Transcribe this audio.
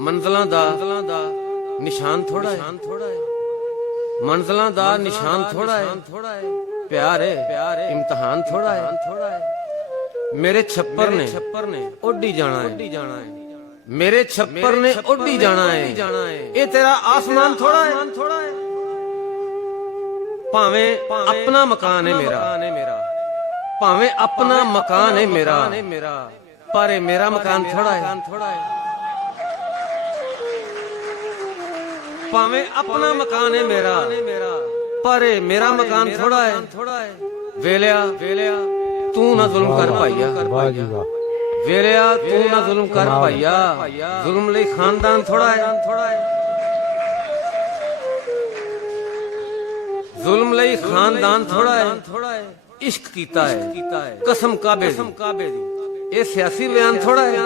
ਮੰਜ਼ਲਾਂ ਦਾ ਨਿਸ਼ਾਨ ਥੋੜਾ ਹੈ, ਮੰਜ਼ਲਾਂ ਦਾ ਨਿਸ਼ਾਨ ਥੋੜਾ ਹੈ, ਪਿਆਰ ਹੈ ਇਮਤਿਹਾਨ ਥੋੜਾ ਹੈ। ਮੇਰੇ ਛੱਪਰ ਨੇ ਉੱਡੀ ਜਾਣਾ ਹੈ, ਮੇਰੇ ਛੱਪਰ ਨੇ ਉੱਡੀ ਜਾਣਾ ਹੈ, ਇਹ ਤੇਰਾ ਆਸਮਾਨ ਥੋੜਾ ਹੈ। ਭਾਵੇਂ ਆਪਣਾ ਮਕਾਨ ਹੈ ਮੇਰਾ, ਭਾਵੇਂ ਆਪਣਾ ਮਕਾਨ ਹੈ ਮੇਰਾ, ਪਰ ਇਹ ਮੇਰਾ ਮਕਾਨ ਥੋੜਾ ਹੈ। ਭਾਵੇਂ ਆਪਣਾ ਮਕਾਨ ਹੈ ਮੇਰਾ, ਪਰ ਇਹ ਮੇਰਾ ਮਕਾਨ ਥੋੜਾ ਹੈ। ਵੇਲਿਆ ਤੂੰ ਨਾ ਜ਼ੁਲਮ ਕਰ ਪਾਈਆ, ਵੇਲਿਆ ਤੂੰ ਨਾ ਜ਼ੁਲਮ ਕਰ ਪਾਈਆ, ਜ਼ੁਲਮ ਲਈ ਖਾਨਦਾਨ ਥੋੜਾ ਹੈ, ਜ਼ੁਲਮ ਲਈ ਖਾਨਦਾਨ ਥੋੜਾ ਹੈ। ਇਸ਼ਕ ਕੀਤਾ ਹੈ ਕਸਮ ਕਾਬੇ ਦੀ, ਇਹ ਸਿਆਸੀ ਬਿਆਨ ਥੋੜਾ ਹੈ।